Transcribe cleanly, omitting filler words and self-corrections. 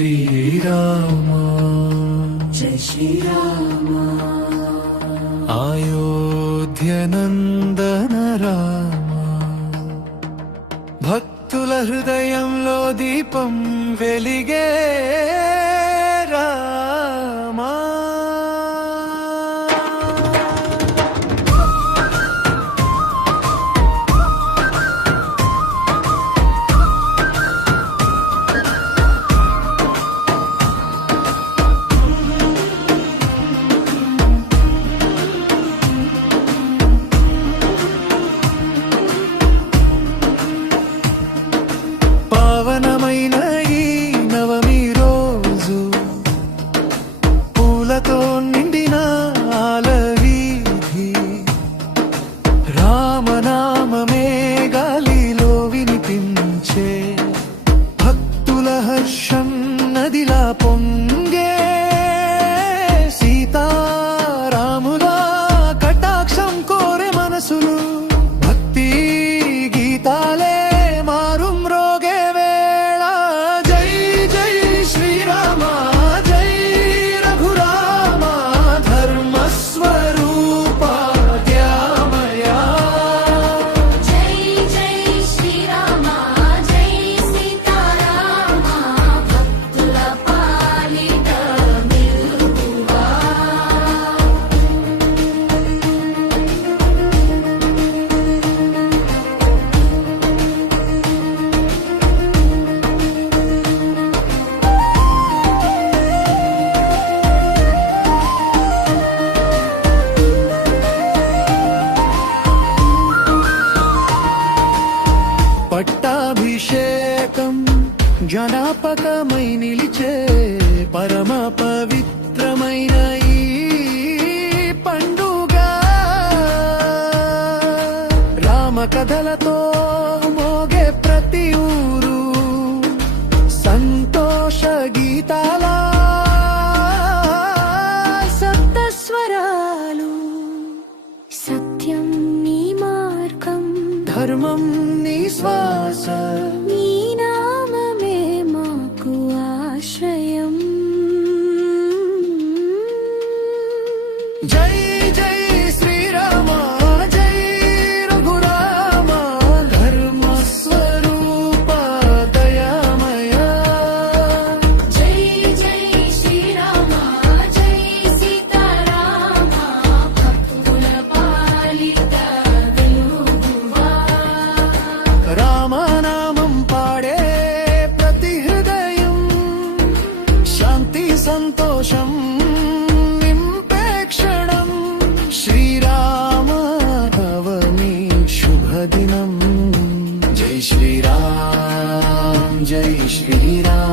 శ్రీరామ జై శ్రీరామ అయోధ్యనందన రామ భక్తుల హృదయంలో దీపం వెలిగే రామా పావనమైన ఈ నవమి రోజు పూలతో నిండిన ఆలవీధి రామనామమే గాలిలో వినిపించే భక్తుల హర్షం నదిలా పొంగే సీతారాముల కటాక్షం కోరే మనసులు భక్తి గీతాలే పట్టాభిషేకం జనాపకమై నిలిచే పరమ పవిత్రమైన ఈ పండుగ రామ కథలతో మోగే ప్రతి ఊరు సంతోష గీతాల సప్తస్వరాలు సత్యం నీ మార్గం ధర్మం నీ శ్వాస నీ నామమే మాకు ఆశ్రయం జై జై శ్రీరామ జై రఘురామ ధర్మ స్వరూప దయామయ జై జై శ్రీరామ జై సీతారామ భక్తుల పాలిత వెలుగువా రామనామం పాడే ప్రతి హృదయం శాంతి సంతోషం నింపే క్షణం శ్రీరామ నవమి శుభదినం జై శ్రీరామ్ జై శ్రీరామ్